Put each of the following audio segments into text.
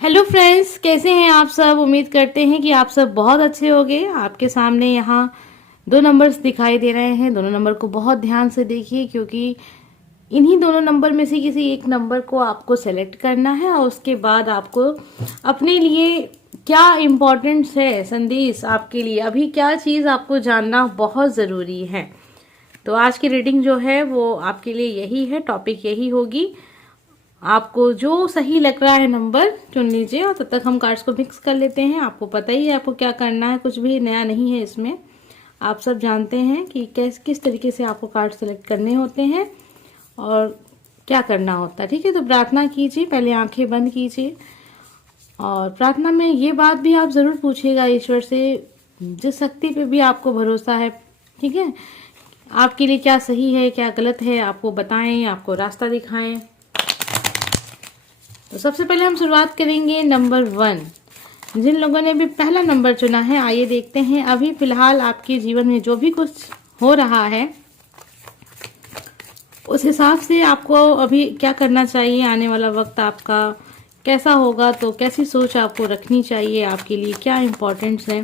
Hello friends, कैसे हैं आप सब। उम्मीद करते हैं कि आप सब बहुत अच्छे होंगे। आपके सामने यहाँ दो नंबर्स दिखाई दे रहे हैं। दोनों नंबर को बहुत ध्यान से देखिए, क्योंकि इन्हीं दोनों नंबर में से किसी एक नंबर को आपको सेलेक्ट करना है और उसके बाद आपको अपने लिए क्या इम्पोर्टेंस है, संदेश आपके लिए अभी क्या चीज़ आपको जानना बहुत ज़रूरी है। तो आज की रीडिंग जो है वो आपके लिए यही है, टॉपिक यही होगी। आपको जो सही लग रहा है नंबर चुन लीजिए और तब तक हम कार्ड्स को मिक्स कर लेते हैं। आपको पता ही है आपको क्या करना है, कुछ भी नया नहीं है इसमें। आप सब जानते हैं कि किस तरीके से आपको कार्ड सेलेक्ट करने होते हैं और क्या करना होता है। ठीक है, तो प्रार्थना कीजिए, पहले आंखें बंद कीजिए और प्रार्थना में ये बात भी आप ज़रूर पूछिएगा ईश्वर से, जिस शक्ति पे भी आपको भरोसा है, ठीक है, आपके लिए क्या सही है क्या गलत है, आपको बताएं, आपको रास्ता दिखाएं। तो सबसे पहले हम शुरुआत करेंगे नंबर 1। जिन लोगों ने भी पहला नंबर चुना है, आइए देखते हैं अभी फिलहाल आपके जीवन में जो भी कुछ हो रहा है उस हिसाब से आपको अभी क्या करना चाहिए, आने वाला वक्त आपका कैसा होगा, तो कैसी सोच आपको रखनी चाहिए, आपके लिए क्या इम्पोर्टेंस है,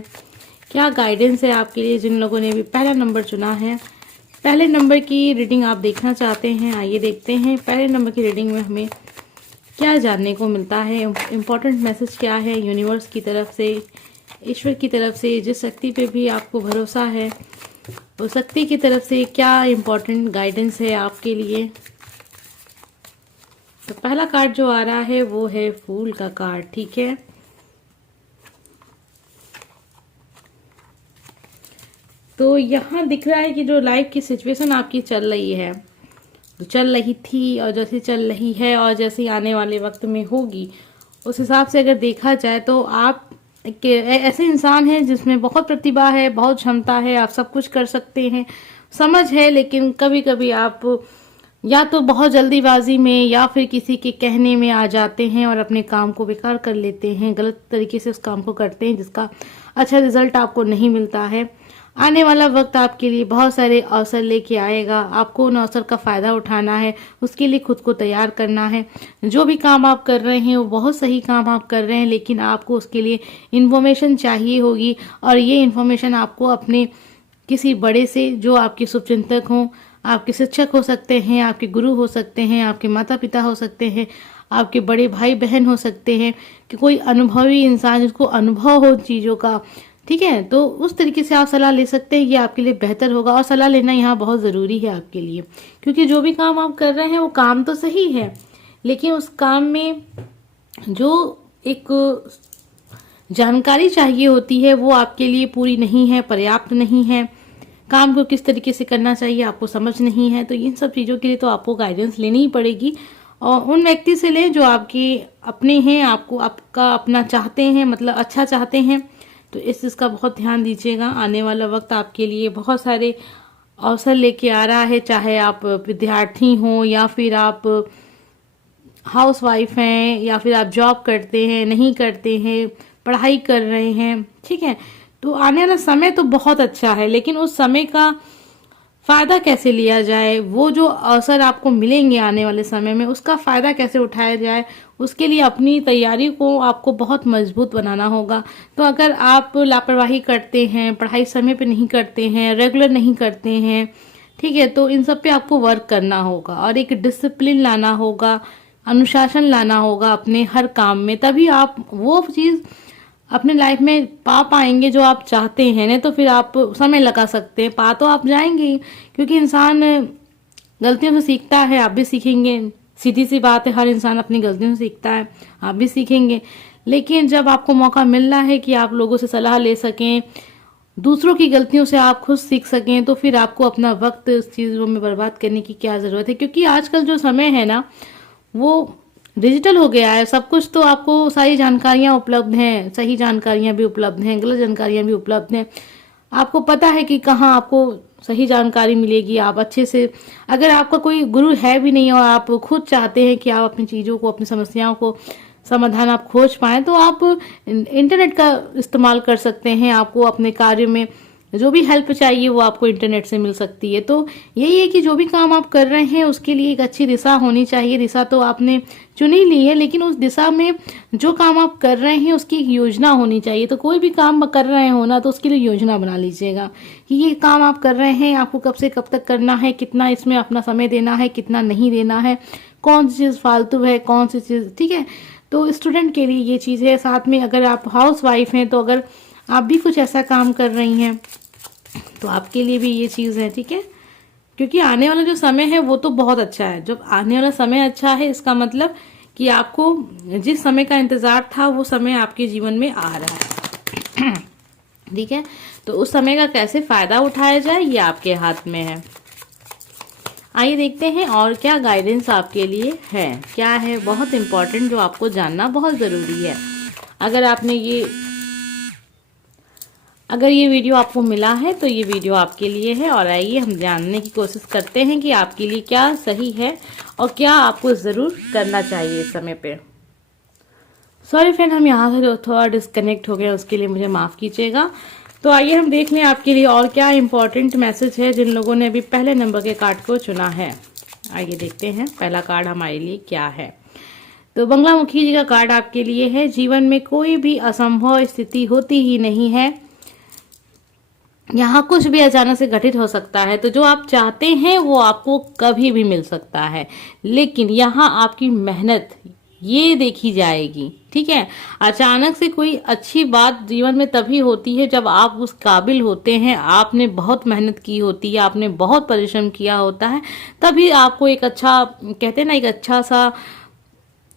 क्या गाइडेंस है आपके लिए। जिन लोगों ने भी पहला नंबर चुना है, पहले नंबर की रीडिंग आप देखना चाहते हैं, आइए देखते हैं पहले नंबर की रीडिंग में हमें क्या जानने को मिलता है, इम्पोर्टेंट मैसेज क्या है यूनिवर्स की तरफ से, ईश्वर की तरफ से, जिस शक्ति पे भी आपको भरोसा है उस शक्ति की तरफ से क्या इम्पोर्टेंट गाइडेंस है आपके लिए। तो पहला कार्ड जो आ रहा है वो है फूल का कार्ड। ठीक है, तो यहाँ दिख रहा है कि जो लाइफ की सिचुएशन आपकी चल रही है, जो चल रही थी और जैसे चल रही है और जैसे आने वाले वक्त में होगी, उस हिसाब से अगर देखा जाए तो आप ऐसे इंसान हैं जिसमें बहुत प्रतिभा है, बहुत क्षमता है, आप सब कुछ कर सकते हैं, समझ है, लेकिन कभी कभी आप या तो बहुत जल्दीबाजी में या फिर किसी के कहने में आ जाते हैं और अपने काम को बेकार कर लेते हैं, गलत तरीके से उस काम को करते हैं जिसका अच्छा रिजल्ट आपको नहीं मिलता है। आने वाला वक्त आपके लिए बहुत सारे अवसर लेके आएगा, आपको उन अवसर का फ़ायदा उठाना है, उसके लिए खुद को तैयार करना है। जो भी काम आप कर रहे हैं वो बहुत सही काम आप कर रहे हैं, लेकिन आपको उसके लिए इन्फॉर्मेशन चाहिए होगी और ये इन्फॉर्मेशन आपको अपने किसी बड़े से, जो आपके शुभचिंतक हों, आपके शिक्षक हो सकते हैं, आपके गुरु हो सकते हैं, आपके माता पिता हो सकते हैं, आपके बड़े भाई बहन हो सकते हैं, कि कोई अनुभवी इंसान जिसको अनुभव हो चीज़ों का। ठीक है, तो उस तरीके से आप सलाह ले सकते हैं, ये आपके लिए बेहतर होगा और सलाह लेना यहाँ बहुत ज़रूरी है आपके लिए, क्योंकि जो भी काम आप कर रहे हैं वो काम तो सही है, लेकिन उस काम में जो एक जानकारी चाहिए होती है वो आपके लिए पूरी नहीं है, पर्याप्त नहीं है। काम को किस तरीके से करना चाहिए आपको समझ नहीं है, तो इन सब चीज़ों के लिए तो आपको गाइडेंस लेनी ही पड़ेगी और उन व्यक्ति से लें जो आपके अपने हैं, आपको आपका अपना चाहते हैं, मतलब अच्छा चाहते हैं। तो इस चीज़ का बहुत ध्यान दीजिएगा। आने वाला वक्त आपके लिए बहुत सारे अवसर लेके आ रहा है, चाहे आप विद्यार्थी हों या फिर आप हाउस वाइफ हैं या फिर आप जॉब करते हैं, नहीं करते हैं, पढ़ाई कर रहे हैं। ठीक है, तो आने वाला समय तो बहुत अच्छा है, लेकिन उस समय का फ़ायदा कैसे लिया जाए, वो जो अवसर आपको मिलेंगे आने वाले समय में उसका फ़ायदा कैसे उठाया जाए, उसके लिए अपनी तैयारी को आपको बहुत मजबूत बनाना होगा। तो अगर आप लापरवाही करते हैं, पढ़ाई समय पे नहीं करते हैं, रेगुलर नहीं करते हैं, ठीक है, तो इन सब पे आपको वर्क करना होगा और एक डिसिप्लिन लाना होगा, अनुशासन लाना होगा अपने हर काम में, तभी आप वो चीज़ अपने लाइफ में पा पाएंगे जो आप चाहते हैं। नहीं तो फिर आप समय लगा सकते हैं, पा तो आप जाएंगे ही, क्योंकि इंसान गलतियों से सीखता है, आप भी सीखेंगे, सीधी सी बात है, हर इंसान अपनी गलतियों से सीखता है, आप भी सीखेंगे। लेकिन जब आपको मौका मिल रहा है कि आप लोगों से सलाह ले सकें, दूसरों की गलतियों से आप खुद सीख सकें, तो फिर आपको अपना वक्त इस चीज़ों में बर्बाद करने की क्या ज़रूरत है। क्योंकि आजकल जो समय है ना वो डिजिटल हो गया है, सब कुछ तो आपको सारी जानकारियां उपलब्ध हैं, सही जानकारियां भी उपलब्ध हैं, गलत जानकारियां भी उपलब्ध हैं। आपको पता है कि कहाँ आपको सही जानकारी मिलेगी। आप अच्छे से, अगर आपका कोई गुरु है भी नहीं और आप खुद चाहते हैं कि आप अपनी चीज़ों को, अपनी समस्याओं को समाधान आप खोज पाएं, तो आप इंटरनेट का इस्तेमाल कर सकते हैं। आपको अपने कार्य में जो भी हेल्प चाहिए वो आपको इंटरनेट से मिल सकती है। तो यही है कि जो भी काम आप कर रहे हैं उसके लिए एक अच्छी दिशा होनी चाहिए। दिशा तो आपने चुन ही ली है, लेकिन उस दिशा में जो काम आप कर रहे हैं उसकी एक योजना होनी चाहिए। तो कोई भी काम कर रहे हो ना, तो उसके लिए योजना बना लीजिएगा कि ये काम आप कर रहे हैं, आपको कब से कब तक करना है, कितना इसमें अपना समय देना है, कितना नहीं देना है, कौन सी चीज़ फालतू है, कौन सी चीज़ ठीक है। तो स्टूडेंट के लिए ये चीज़ है। साथ में अगर आप हाउस वाइफ हैं तो अगर आप भी कुछ ऐसा काम कर रही हैं तो आपके लिए भी ये चीज़ है, ठीक है। क्योंकि आने वाला जो समय है वो तो बहुत अच्छा है। जब आने वाला समय अच्छा है इसका मतलब कि आपको जिस समय का इंतजार था वो समय आपके जीवन में आ रहा है, ठीक है। तो उस समय का कैसे फायदा उठाया जाए ये आपके हाथ में है। आइए देखते हैं और क्या गाइडेंस आपके लिए है, क्या है बहुत इंपॉर्टेंट जो आपको जानना बहुत ज़रूरी है। अगर ये वीडियो आपको मिला है तो ये वीडियो आपके लिए है। और आइए हम जानने की कोशिश करते हैं कि आपके लिए क्या सही है और क्या आपको ज़रूर करना चाहिए इस समय पे। सॉरी फ्रेंड, हम यहाँ से थोड़ा डिस्कनेक्ट हो गए, उसके लिए मुझे माफ़ कीजिएगा। तो आइए हम देख लें आपके लिए और क्या इंपॉर्टेंट मैसेज है जिन लोगों ने अभी पहले नंबर के कार्ड को चुना है। आइए देखते हैं पहला कार्ड हमारे लिए क्या है। तो बंगलामुखी जी का कार्ड आपके लिए है। जीवन में कोई भी असंभव स्थिति होती ही नहीं है, यहाँ कुछ भी अचानक से घटित हो सकता है। तो जो आप चाहते हैं वो आपको कभी भी मिल सकता है, लेकिन यहाँ आपकी मेहनत ये देखी जाएगी, ठीक है। अचानक से कोई अच्छी बात जीवन में तभी होती है जब आप उस काबिल होते हैं, आपने बहुत मेहनत की होती है, आपने बहुत परिश्रम किया होता है, तभी आपको एक अच्छा, कहते हैं ना, एक अच्छा सा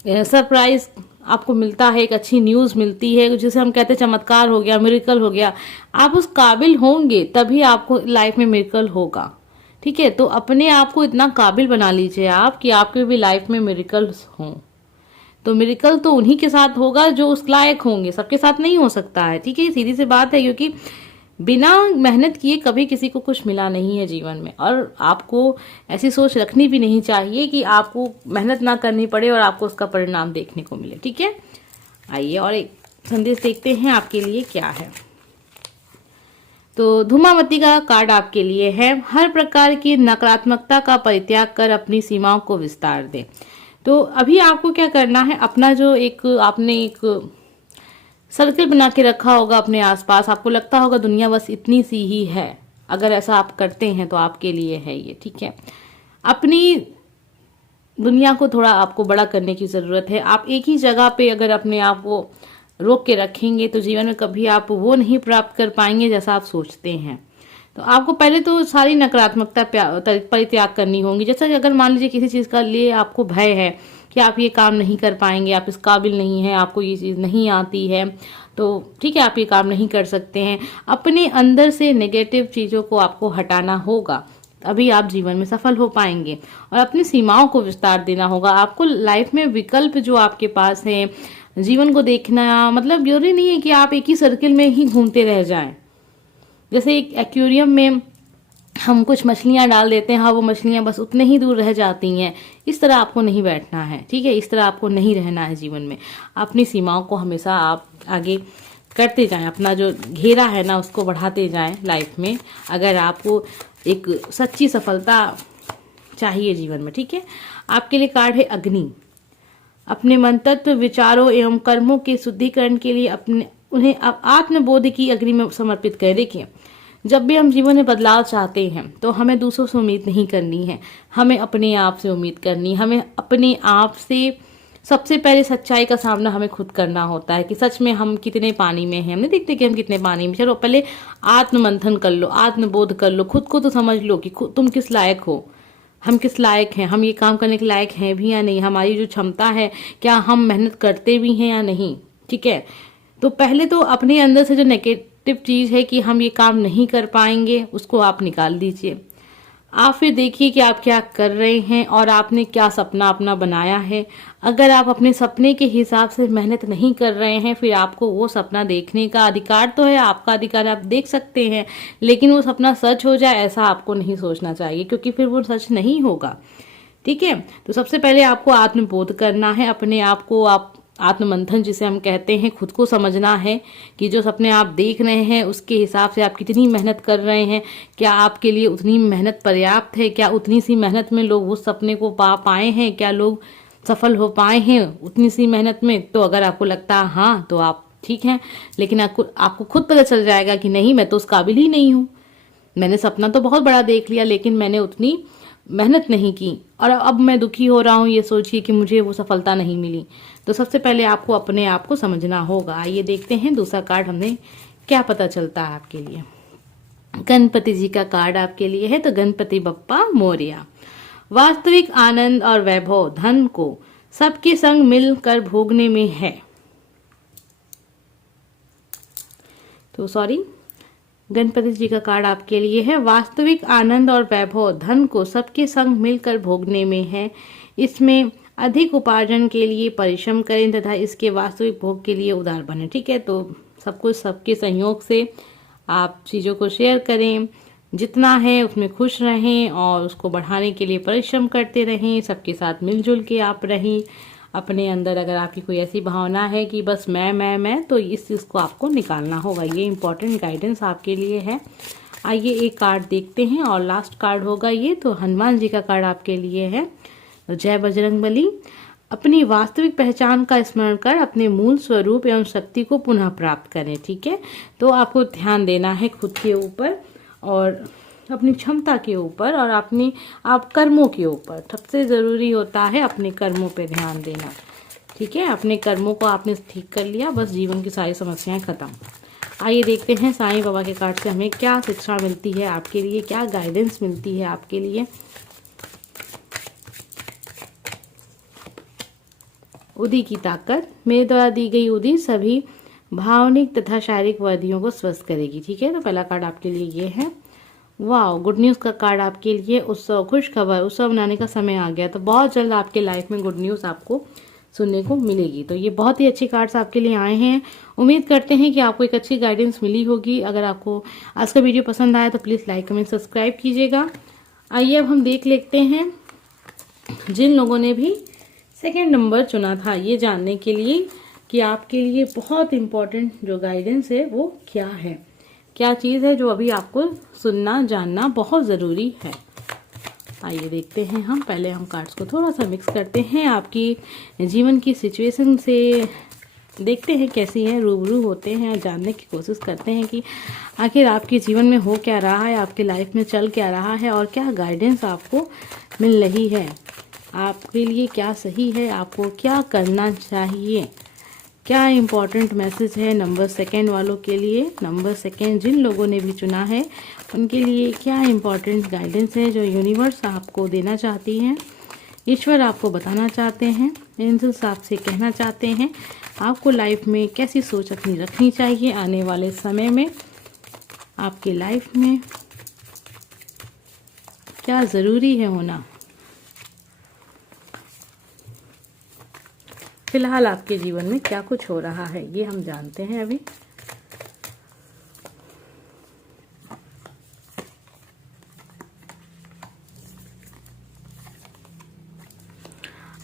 सरप्राइज आपको मिलता है, एक अच्छी न्यूज़ मिलती है, जिसे हम कहते हैं चमत्कार हो गया, मिरेकल हो गया। आप उस काबिल होंगे तभी आपको लाइफ में मिरेकल होगा, ठीक है। तो अपने आप को इतना काबिल बना लीजिए आप कि आपके भी लाइफ में मिरेकल्स हों। तो मिरेकल तो उन्हीं के साथ होगा जो उस लायक होंगे, सबके साथ नहीं हो सकता है, ठीक है। सीधी सी बात है, क्योंकि बिना मेहनत किए कभी किसी को कुछ मिला नहीं है जीवन में। और आपको ऐसी सोच रखनी भी नहीं चाहिए कि आपको मेहनत ना करनी पड़े और आपको उसका परिणाम देखने को मिले, ठीक है। आइए और एक संदेश देखते हैं आपके लिए क्या है। तो धूमावती का कार्ड आपके लिए है। हर प्रकार की नकारात्मकता का परित्याग कर अपनी सीमाओं को विस्तार दें। तो अभी आपको क्या करना है, अपना जो आपने एक सर्कल बना के रखा होगा अपने आसपास, आपको लगता होगा दुनिया बस इतनी सी ही है, अगर ऐसा आप करते हैं तो आपके लिए है ये, ठीक है। अपनी दुनिया को थोड़ा आपको बड़ा करने की ज़रूरत है। आप एक ही जगह पे अगर अपने आप को रोक के रखेंगे तो जीवन में कभी आप वो नहीं प्राप्त कर पाएंगे जैसा आप सोचते हैं। तो आपको पहले तो सारी नकारात्मकता परित्याग करनी होगी। जैसा कि अगर मान लीजिए किसी चीज़ का लिए आपको भय है कि आप ये काम नहीं कर पाएंगे, आप इस काबिल नहीं हैं, आपको ये चीज़ नहीं आती है, तो ठीक है, आप ये काम नहीं कर सकते हैं। अपने अंदर से नेगेटिव चीज़ों को आपको हटाना होगा, अभी आप जीवन में सफल हो पाएंगे। और अपनी सीमाओं को विस्तार देना होगा आपको। लाइफ में विकल्प जो आपके पास है, जीवन को देखना, मतलब जरूरी नहीं है कि आप एक ही सर्किल में ही घूमते रह जाएं। जैसे एक एक्वेरियम में हम कुछ मछलियां डाल देते हैं, हाँ वो मछलियां बस उतने ही दूर रह जाती हैं, इस तरह आपको नहीं बैठना है, ठीक है। इस तरह आपको नहीं रहना है जीवन में। अपनी सीमाओं को हमेशा आप आगे करते जाएं, अपना जो घेरा है ना उसको बढ़ाते जाएं लाइफ में, अगर आपको एक सच्ची सफलता चाहिए जीवन में, ठीक है। आपके लिए कार्ड है अग्नि। अपने मंतव्य, विचारों एवं कर्मों के शुद्धिकरण के लिए उन्हें आत्मबोध की अग्नि में समर्पित करें। देखिए, जब भी हम जीवन में बदलाव चाहते हैं तो हमें दूसरों से उम्मीद नहीं करनी है, हमें अपने आप से उम्मीद करनी है। हमें अपने आप से सबसे पहले सच्चाई का सामना हमें खुद करना होता है कि सच में हम कितने पानी में हैं। हम नहीं देखते कि हम कितने पानी में। चलो पहले आत्ममंथन कर लो, आत्मबोध कर लो, खुद को तो समझ लो कि तुम किस लायक हो, हम किस लायक हैं, हम ये काम करने के लायक हैं भी या नहीं, हमारी जो क्षमता है क्या हम मेहनत करते भी हैं या नहीं, ठीक है। तो पहले तो अपने अंदर से जो नेगेटिव चीज़ है कि हम ये काम नहीं कर पाएंगे, उसको आप निकाल दीजिए। आप फिर देखिए कि आप क्या कर रहे हैं और आपने क्या सपना अपना बनाया है। अगर आप अपने सपने के हिसाब से मेहनत नहीं कर रहे हैं, फिर आपको वो सपना देखने का अधिकार तो है, आपका अधिकार, आप देख सकते हैं, लेकिन वो सपना सच हो जाए ऐसा आपको नहीं सोचना चाहिए, क्योंकि फिर वो सच नहीं होगा, ठीक है। तो सबसे पहले आपको आत्मबोध करना है, अपने आप को आप आत्ममंथन जिसे हम कहते हैं, खुद को समझना है कि जो सपने आप देख रहे हैं उसके हिसाब से आप कितनी मेहनत कर रहे हैं, क्या आपके लिए उतनी मेहनत पर्याप्त है, क्या उतनी सी मेहनत में लोग उस सपने को पा पाए हैं, क्या लोग सफल हो पाए हैं उतनी सी मेहनत में। तो अगर आपको लगता है हाँ तो आप ठीक हैं, लेकिन आपको खुद पता चल जाएगा कि नहीं, मैं तो उस काबिल ही नहीं हूँ, मैंने सपना तो बहुत बड़ा देख लिया लेकिन मैंने उतनी मेहनत नहीं की और अब मैं दुखी हो रहा हूँ ये सोचिए कि मुझे वो सफलता नहीं मिली। तो सबसे पहले आपको अपने आप को समझना होगा। आइए देखते हैं दूसरा कार्ड हमें क्या पता चलता है आपके लिए। गणपति जी का कार्ड आपके लिए है, तो गणपति बप्पा मोरया। वास्तविक आनंद और वैभव धन को सबके संग मिलकर भोगने में है। तो सॉरी, गणपति जी का कार्ड आपके लिए है, वास्तविक आनंद और वैभव धन को सबके संग मिलकर भोगने में है। इसमें अधिक उपार्जन के लिए परिश्रम करें तथा इसके वास्तविक भोग के लिए उदार बने। ठीक है, तो सब कुछ सबके सहयोग से आप चीज़ों को शेयर करें, जितना है उसमें खुश रहें और उसको बढ़ाने के लिए परिश्रम करते रहें। सबके साथ मिलजुल के आप रहें। अपने अंदर अगर आपकी कोई ऐसी भावना है कि बस मैं, तो इस चीज़ को आपको निकालना होगा। ये इंपॉर्टेंट गाइडेंस आपके लिए है। आइए एक कार्ड देखते हैं और लास्ट कार्ड होगा ये, तो हनुमान जी का कार्ड आपके लिए है। तो जय बजरंगबली। अपनी वास्तविक पहचान का स्मरण कर अपने मूल स्वरूप एवं शक्ति को पुनः प्राप्त करें। ठीक है, तो आपको ध्यान देना है खुद के ऊपर और अपनी क्षमता के ऊपर और आप कर्मों के ऊपर। सबसे ज़रूरी होता है अपने कर्मों पे ध्यान देना। ठीक है, अपने कर्मों को आपने ठीक कर लिया, बस जीवन की सारी समस्याएं खत्म। आइए देखते हैं साईं बाबा के कार्ड से हमें क्या शिक्षा मिलती है आपके लिए, क्या गाइडेंस मिलती है आपके लिए। उदी की ताकत। मेरे द्वारा दी गई उदी सभी भावनिक तथा शारीरिक वर्धियों को स्वस्थ करेगी। ठीक है, तो पहला कार्ड आपके लिए ये है। वाह, गुड न्यूज़ का कार्ड आपके लिए। उत्सव, खुश खबर, उत्सव मनाने का समय आ गया। तो बहुत जल्द आपके लाइफ में गुड न्यूज़ आपको सुनने को मिलेगी। तो ये बहुत ही अच्छी कार्ड्स आपके लिए आए हैं। उम्मीद करते हैं कि आपको एक अच्छी गाइडेंस मिली होगी। अगर आपको आज का वीडियो पसंद आया तो प्लीज़ लाइक कमेंट सब्सक्राइब कीजिएगा। आइए अब हम देख लेते हैं जिन लोगों ने भी सेकेंड नंबर चुना था, ये जानने के लिए कि आपके लिए बहुत इम्पोर्टेंट जो गाइडेंस है वो क्या है, क्या चीज़ है जो अभी आपको सुनना जानना बहुत ज़रूरी है। आइए देखते हैं पहले हम कार्ड्स को थोड़ा सा मिक्स करते हैं, आपकी जीवन की सिचुएशन से देखते हैं कैसी है, रूबरू होते हैं और जानने की कोशिश करते हैं कि आखिर आपके जीवन में हो क्या रहा है, आपके लाइफ में चल क्या रहा है और क्या गाइडेंस आपको मिल रही है, आपके लिए क्या सही है, आपको क्या करना चाहिए, क्या इम्पोर्टेंट मैसेज है नंबर सेकंड वालों के लिए। नंबर सेकंड जिन लोगों ने भी चुना है उनके लिए क्या इम्पोर्टेंट गाइडेंस है जो यूनिवर्स आपको देना चाहती है, ईश्वर आपको बताना चाहते हैं, एंजल्स आपसे कहना चाहते हैं, आपको लाइफ में कैसी सोच अपनी रखनी चाहिए आने वाले समय में, आपके लाइफ में क्या ज़रूरी है होना। फिलहाल आपके जीवन में क्या कुछ हो रहा है ये हम जानते हैं अभी।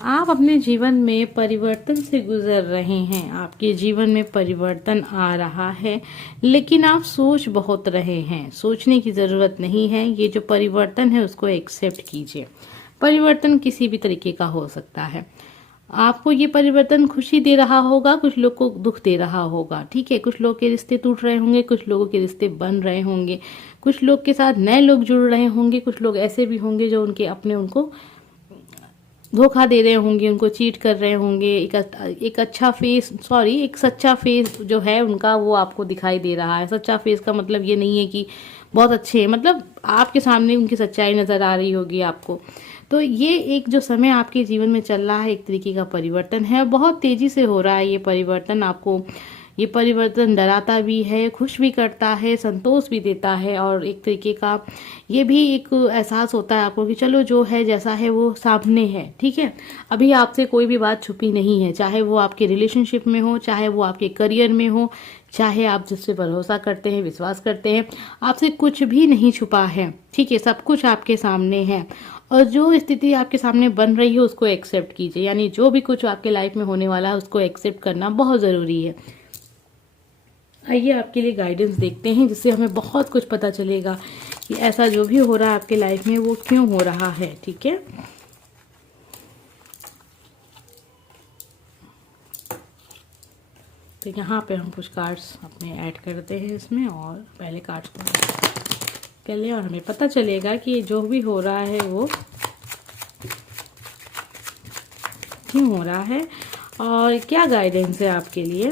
आप अपने जीवन में परिवर्तन से गुजर रहे हैं, आपके जीवन में परिवर्तन आ रहा है, लेकिन आप सोच बहुत रहे हैं। सोचने की ज़रूरत नहीं है, ये जो परिवर्तन है उसको एक्सेप्ट कीजिए। परिवर्तन किसी भी तरीके का हो सकता है। आपको ये परिवर्तन खुशी दे रहा होगा, कुछ लोग को दुख दे रहा होगा। ठीक है, कुछ लोग के रिश्ते टूट रहे होंगे, कुछ लोगों के रिश्ते बन रहे होंगे, कुछ लोग के साथ नए लोग जुड़ रहे होंगे, कुछ लोग ऐसे भी होंगे जो उनके अपने उनको धोखा दे रहे होंगे, उनको चीट कर रहे होंगे। एक सच्चा फेस जो है उनका वो आपको दिखाई दे रहा है। सच्चा फेस का मतलब ये नहीं है कि बहुत अच्छे हैं, मतलब आपके सामने उनकी सच्चाई नज़र आ रही होगी आपको। तो ये एक जो समय आपके जीवन में चल रहा है एक तरीके का परिवर्तन है, बहुत तेज़ी से हो रहा है ये परिवर्तन। आपको ये परिवर्तन डराता भी है, खुश भी करता है, संतोष भी देता है, और एक तरीके का ये भी एक एहसास होता है आपको कि चलो जो है जैसा है वो सामने है, ठीक है। अभी आपसे कोई भी बात छुपी नहीं है, चाहे वो आपके रिलेशनशिप में हो, चाहे वो आपके करियर में हो, चाहे आप जिससे भरोसा करते हैं, विश्वास करते हैं, आपसे कुछ भी नहीं छुपा है, ठीक है। सब कुछ आपके सामने है, और जो स्थिति आपके सामने बन रही है उसको एक्सेप्ट कीजिए। यानी जो भी कुछ आपके लाइफ में होने वाला है उसको एक्सेप्ट करना बहुत ज़रूरी है। आइए आपके लिए गाइडेंस देखते हैं, जिससे हमें बहुत कुछ पता चलेगा कि ऐसा जो भी हो रहा है आपके लाइफ में वो क्यों हो रहा है, ठीक है। तो यहाँ पे हम कुछ कार्ड्स अपने ऐड करते हैं इसमें, और पहले कार्ड्स को कर लें और हमें पता चलेगा कि जो भी हो रहा है वो क्यों हो रहा है और क्या गाइडेंस है आपके लिए।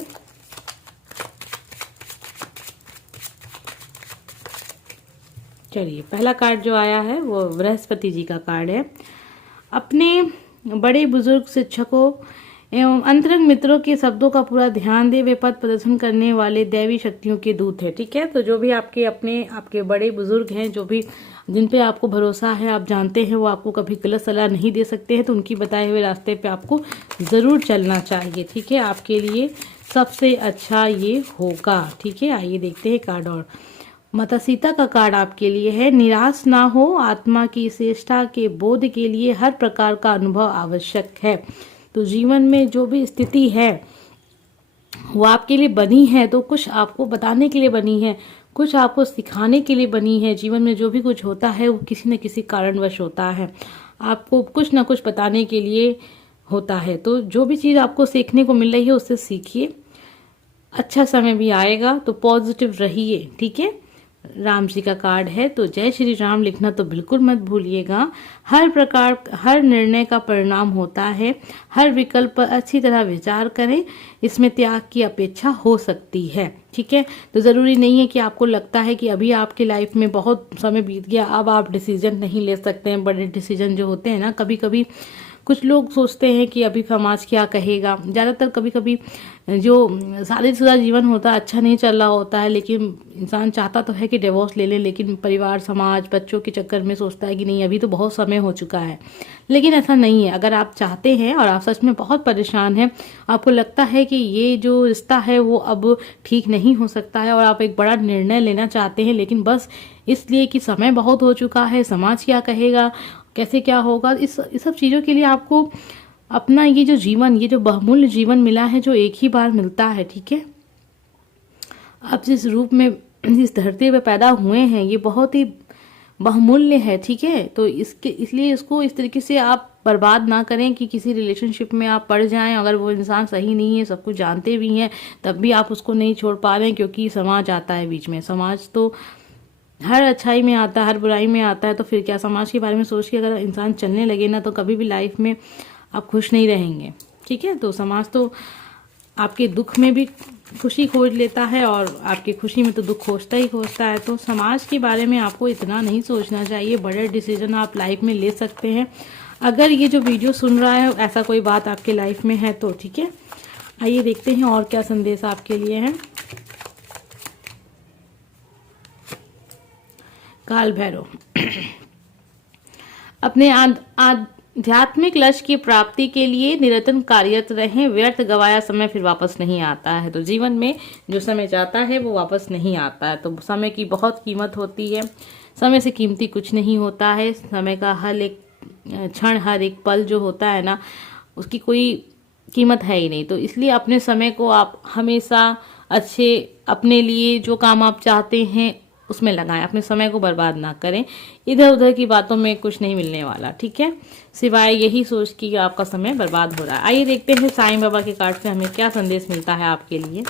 चलिए, पहला कार्ड जो आया है वो बृहस्पति जी का कार्ड है। अपने बड़े बुजुर्ग शिक्षकों एवं अंतरंग मित्रों के शब्दों का पूरा ध्यान दे, वे पथ प्रदर्शन करने वाले दैवी शक्तियों के दूत है, ठीक है। तो जो भी आपके बड़े बुजुर्ग हैं, जो भी जिन पे आपको भरोसा है, आप जानते हैं वो आपको कभी गलत सलाह नहीं दे सकते हैं, तो उनकी बताए हुए रास्ते पे आपको ज़रूर चलना चाहिए, ठीक है। आपके लिए सबसे अच्छा ये होगा, ठीक है। आइए देखते हैं कार्ड। और माता सीता का कार्ड आपके लिए है। निराश ना हो, आत्मा की श्रेष्ठता के बोध के लिए हर प्रकार का अनुभव आवश्यक है। तो जीवन में जो भी स्थिति है वो आपके लिए बनी है, तो कुछ आपको बताने के लिए बनी है, कुछ आपको सिखाने के लिए बनी है। जीवन में जो भी कुछ होता है वो किसी न किसी कारणवश होता है, आपको कुछ ना कुछ बताने के लिए होता है। तो जो भी चीज़ आपको सीखने को मिल रही है उससे सीखिए। अच्छा समय भी आएगा, तो पॉजिटिव रहिए, ठीक है। राम जी का कार्ड है, तो जय श्री राम लिखना तो बिल्कुल मत भूलिएगा। हर निर्णय का परिणाम होता है, हर विकल्प पर अच्छी तरह विचार करें, इसमें त्याग की अपेक्षा हो सकती है, ठीक है। तो ज़रूरी नहीं है कि आपको लगता है कि अभी आपकी लाइफ में बहुत समय बीत गया, अब आप डिसीजन नहीं ले सकते हैं। बड़े डिसीजन जो होते हैं ना, कभी कभी कुछ लोग सोचते हैं कि अभी समाज क्या कहेगा। ज़्यादातर कभी कभी जो शादीशुदा जीवन होता है अच्छा नहीं चल रहा होता है, लेकिन इंसान चाहता तो है कि डिवोर्स ले ले, लेकिन परिवार, समाज, बच्चों के चक्कर में सोचता है कि नहीं अभी तो बहुत समय हो चुका है। लेकिन ऐसा नहीं है। अगर आप चाहते हैं और आप सच में बहुत परेशान हैं, आपको लगता है कि ये जो रिश्ता है वो अब ठीक नहीं हो सकता है और आप एक बड़ा निर्णय लेना चाहते हैं, लेकिन बस इसलिए कि समय बहुत हो चुका है, समाज क्या कहेगा, कैसे क्या होगा, इस सब चीज़ों के लिए आपको अपना ये जो जीवन, ये जो बहुमूल्य जीवन मिला है, जो एक ही बार मिलता है, ठीक है। आप जिस रूप में इस धरती पे पैदा हुए हैं ये बहुत ही बहुमूल्य है, ठीक है। तो इसलिए इसको इस तरीके से आप बर्बाद ना करें कि किसी रिलेशनशिप में आप पड़ जाएं। अगर वो इंसान सही नहीं है, सब कुछ जानते भी हैं, तब भी आप उसको नहीं छोड़ पा रहे हैं, क्योंकि समाज आता है बीच में। समाज तो हर अच्छाई में आता है, हर बुराई में आता है, तो फिर क्या, समाज के बारे में सोच के अगर इंसान चलने लगे ना, तो कभी भी लाइफ में आप खुश नहीं रहेंगे, ठीक है। तो समाज तो आपके दुख में भी खुशी खोज लेता है और आपकी खुशी में तो दुख खोजता ही खोजता है। तो समाज के बारे में आपको इतना नहीं सोचना चाहिए, बड़े डिसीजन आप लाइफ में ले सकते हैं। अगर ये जो वीडियो सुन रहा है ऐसा कोई बात आपके लाइफ में है तो, ठीक है। आइए देखते हैं और क्या संदेश आपके लिए है। काल भैरव अपने आध्यात्मिक लक्ष्य की प्राप्ति के लिए निरंतर कार्यरत रहें। व्यर्थ गवाया समय फिर वापस नहीं आता है। तो जीवन में जो समय जाता है वो वापस नहीं आता है, तो समय की बहुत कीमत होती है। समय से कीमती कुछ नहीं होता है। समय का हर एक क्षण, हर एक पल जो होता है ना, उसकी कोई कीमत है ही नहीं। तो इसलिए अपने समय को आप हमेशा अच्छे, अपने लिए जो काम आप चाहते हैं उसमें लगाएं। अपने समय को बर्बाद ना करें, इधर उधर की बातों में कुछ नहीं मिलने वाला, ठीक है, सिवाय यही सोच कि आपका समय बर्बाद हो रहा है। आइए देखते हैं साईं बाबा के कार्ड से हमें क्या संदेश मिलता है आपके लिए।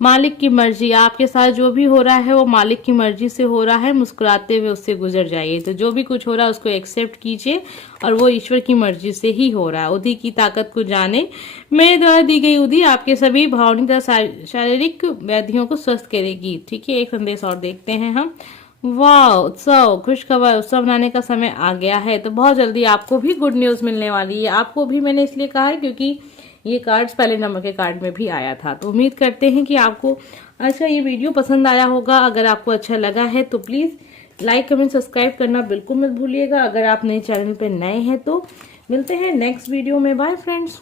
मालिक की मर्जी, आपके साथ जो भी हो रहा है वो मालिक की मर्जी से हो रहा है। मुस्कुराते हुए उससे गुजर जाइए। तो जो भी कुछ हो रहा है उसको एक्सेप्ट कीजिए, और वो ईश्वर की मर्जी से ही हो रहा है। उदी की ताकत को जाने, मेरे द्वारा दी गई उदी आपके सभी भावनिक तथा शारीरिक व्याधियों को स्वस्थ करेगी, ठीक है। एक संदेश और देखते हैं हम। वाह, उत्सव, खुश खबर, उत्सव मनाने का समय आ गया है। तो बहुत जल्दी आपको भी गुड न्यूज़ मिलने वाली है। आपको भी मैंने इसलिए कहा है क्योंकि ये कार्ड्स पहले नंबर के कार्ड में भी आया था। तो उम्मीद करते हैं कि आपको अच्छा ये वीडियो पसंद आया होगा। अगर आपको अच्छा लगा है तो प्लीज़ लाइक कमेंट सब्सक्राइब करना बिल्कुल मत भूलिएगा। अगर आप नए चैनल पर नए हैं तो मिलते हैं नेक्स्ट वीडियो में। Bye friends.